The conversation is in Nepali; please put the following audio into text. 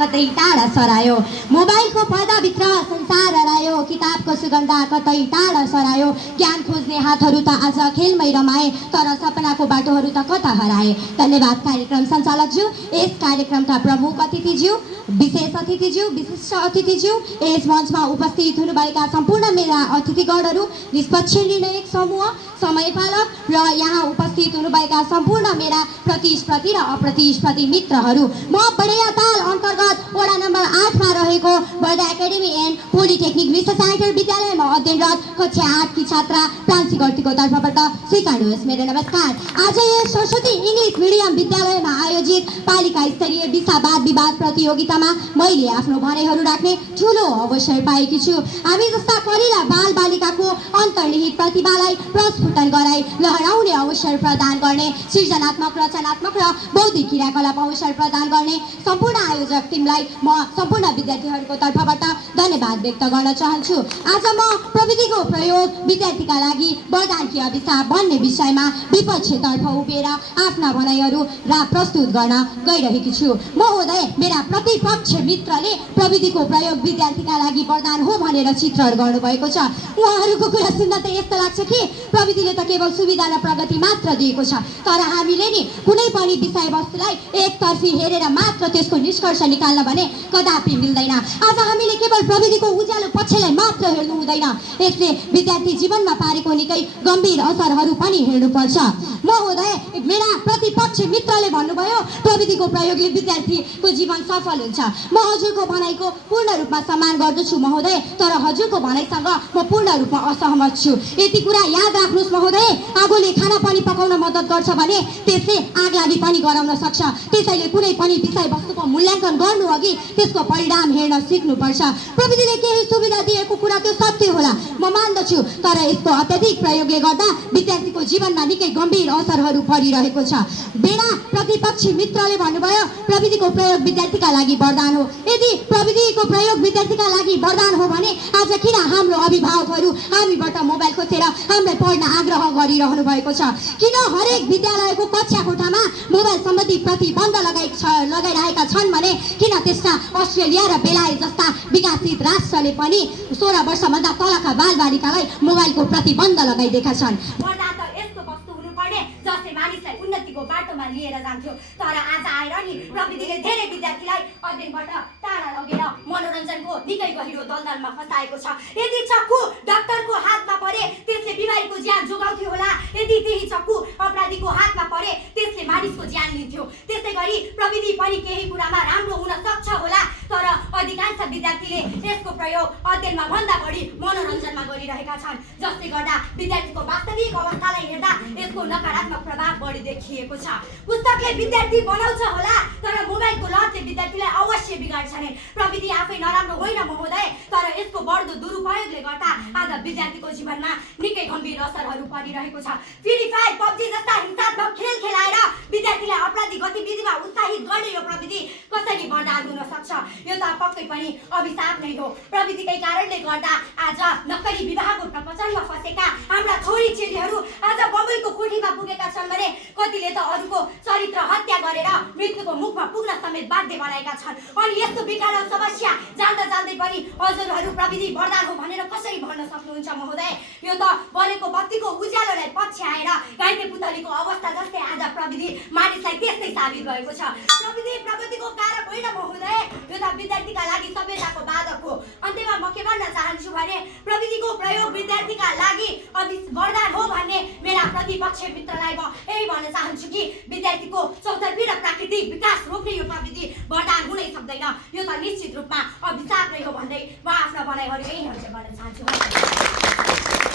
कतै टाढा सरायो। मोबाइलको पर्दाभित्र संसार हरायो, किताबको सुगन्ध कतै टाढा सरायो। ज्ञान खोज्ने हातहरू त आज खेलमै रमाए, तर सपनाको बाटोहरू त कता हराए। धन्यवाद कार्यक्रम सञ्चालकज्यू, यस कार्यक्रमका प्रमुख अतिथिज्यू, विशेष अतिथिज्यू, विशिष्ट अतिथिज्यू, यस मञ्चमा उपस्थित हुनुभएका सम्पूर्ण मेरा अतिथिगणहरू, निष्पक्ष निर्णयक समूह, समयपालक र यहाँ उपस्थित हुनुभएका सम्पूर्ण मेरा प्रतिस्पर्धी र अप्रतिस्पर्धी मित्रहरू। म बडेयाताल अन्तर्गत वडा नम्बर 8 मा रहेको Barda academy and polytechnic research centre विद्यालयमा अध्ययनरत कक्षा 8 की छात्रा प्रान्सी गर्तीको तर्फबाट स्वीकार्नुहोस् मेरो नमस्कार। आज यस सरस्वती इङ्ग्लिस मिडियम विद्यालयमा आयोजित पालिका स्तरीय दिशा वाद विवाद प्रतियोगितामा मैले आफ्नो भनाइहरू राख्ने ठुलो अवसर पाएकी छु। हामी जस्ता कलिला बाल बालिकाको अन्तर्निहित प्रतिभालाई प्रस्फुटन गराई लहराउने अवसर प्रदान गर्ने, सृजनात्मक, रचनात्मक र बौद्धिक क्रियाकलाप अवसर प्रदान गर्ने सम्पूर्ण आयोजक टिमलाई म सम्पूर्ण विद्यार्थीहरूको तर्फबाट धन्यवाद व्यक्त गर्न चाहन्छु। आज म प्रविधिको प्रयोग विद्यार्थीका लागि वरदान कि अभिशाप भन्ने विषयमा विपक्षतर्फ उभिएर आफ्ना भनाइहरू प्रस्तुत गर्न गइरहेकी छु। महोदय, मेरा प्रतिपक्ष मित्रले प्रविधिको प्रयोग विद्यार्थीका लागि वरदान हो भनेर चित्रण गर्नुभएको छ। उहाँहरूको कुरा सुन्न त यस्तो लाग्छ कि प्रविधिले त केवल सुविधा र प्रगति मात्र दिएको छ, तर हामीले नि कुनै पनि विषयवस्तुलाई एकतर्फी हेरेर मात्र त्यसको निष्कर्ष निकाल्न भने कदापि मिल्दैन। आज हामीले केवल प्रविधिको उज्यालो पक्षलाई मात्र हेर्नु हुँदैन, यसले विद्यार्थी जीवनमा पारेको निकै गम्भीर असरहरू पनि हेर्नुपर्छ। महोदय, मेरा प्रतिपक्ष मित्रले भन्नुभयो प्रविधिको प्रयोगले विद्यार्थीको जीवन सफल हुन्छ। म हजुरको भनाइको पूर्ण रूपमा सम्मान गर्दछु महोदय, तर हजुरको भनाइसँग म पूर्ण रूपमा असहमत छु। यति कुरा याद राख्नुहोस् महोदय, आगोले खाना पनि पकाउन मद्दत गर्छ भने त्यसले आग लागि पनि गराउन सक्छ। त्यसैले कुनै पनि विषयवस्तुको मूल्याङ्कन गर्नु अघि त्यसको परिणाम हेर्न सिक्नुपर्छ। प्रविधिले केही सुविधा दिएको कुरा त्यो सत्य होला, म मान्दछु, तर यसको अत्याधिक प्रयोगले गर्दा विद्यार्थीको जीवनमा निकै गम्भीर असरहरू परिरहेको छ। मेरा प्रतिपक्षी मित्रले भन्नुभयो प्रविधिको प्रयोग विद्यार्थीका लागि वरदान हो। यदि प्रविधिको प्रयोग विद्यार्थीका लागि वरदान हो भने आज किन हाम्रो अभिभावकहरू हामीबाट मोबाइल खोसेर हामीलाई पढ्न आग्रह गरिरहनु भएको छ? किन हरेक विद्यालयको कक्षा कोठामा मोबाइल सम्बन्धी प्रतिबन्ध लगाइरहेका छन् भने किन त्यसमा अस्ट्रेलिया र बेलायत जस्ता विकसित राष्ट्रले पनि 16 वर्षभन्दा तलका बालबालिकालाई मोबाइलको प्रतिबन्ध लगाइदिएका छन्? वरदान त यस्तो वस्तु हुनुपर्ने जसले मानिसलाई उन्नतिको बाटोमा लिएर जान्थ्यो, तर आज आएर नि प्रविधिले धेरै विद्यार्थीलाई अध्ययनबाट टाढा लगेर मनोरञ्जनको निकै गहिरो दलदलमा फसाएको छ। यदि चक्कु डाक्टरको हातमा परे त्यसले बिमारीको ज्यान जोगाउँथ्यो होला, यदि त्यही चक्कु अपराधीको हातमा परे त्यसले मानिसको ज्यान लिन्थ्यो। त्यसै गरी प्रविधि पनि केही कुरामा राम्रो हुन सक्छ होला, तर अधिकांश विद्यार्थीले यसको प्रयोग अध्ययनमा भन्दा बढी मनोरञ्जनमा गरिरहेका छन्, जसले गर्दा विद्यार्थीको वास्तविक अवस्थालाई हेर्दा यसको नकारात्मक प्रभाव बढी देखिएको छ। पुस्तकले विद्यार्थी बनाउँछ होला, तर मोबाइलको लतले विद्यार्थीलाई अवश्य बिगाड्छ नै। प्रविधि आफै नराम्रो होइन महोदय, तर यसको बढ्दो दुरुपयोगले गर्दा आज विद्यार्थीको जीवनमा निकै गम्भीर असरहरू परिरहेको छ। फ्री फायर, पब्जी जस्ता हिंसात्मक खेल खेलाएर विद्यार्थीलाई अपराधी गतिविधिमा उत्साहित गर्ने यो प्रविधि कसरी वरदान हुन सक्छ? यो त पक्कै पनि अभिशाप नै हो। प्रविधिकै कारणले गर्दा आज नक्कली विवाहको प्रपञ्चमा फसेका हाम्रा छोरी चेलीहरू आज बम्बईको कोठीमा पुगेका छन् भने कतिले त अरूको चरित्र हत्या गरेर मृत्युको मुखमा पुग्न समेत बाध्य बनाएका छन्। अनि यस्तो विकराल समस्या जान्दा जान्दै पनि हजुरहरू प्रविधि वरदान हो भनेर कसरी भन्न सक्नुहुन्छ महोदय? यो त बलेको बत्तीको उज्यालोलाई पछ्याएर घाइते पुतलीको अवस्था जस्तै आज प्रविधि मानिसलाई त्यस्तै साबित भएको छ। प्रविधि प्रगतिको कारक होइन महोदय, यो त विद्यार्थीका लागि सभ्यताको बाधक हो। अन्त्यमा म के भन्न चाहन्छु भने प्रविधिको प्रयोग विद्यार्थीका लागि वरदान हो भन्ने मेरा प्रतिपक्ष मित्रलाई म यही भन्न चाहन्छु कि विद्यार्थीको चौतर्फी र प्राकृतिक विकास रोक्ने यो प्रविधि वरदान हुनै सक्दैन, यो त निश्चित रूपमा अभिशाप नै हो भन्दै म आफ्ना भनाइहरू यही अन्त्य गर्न चाहन्छु।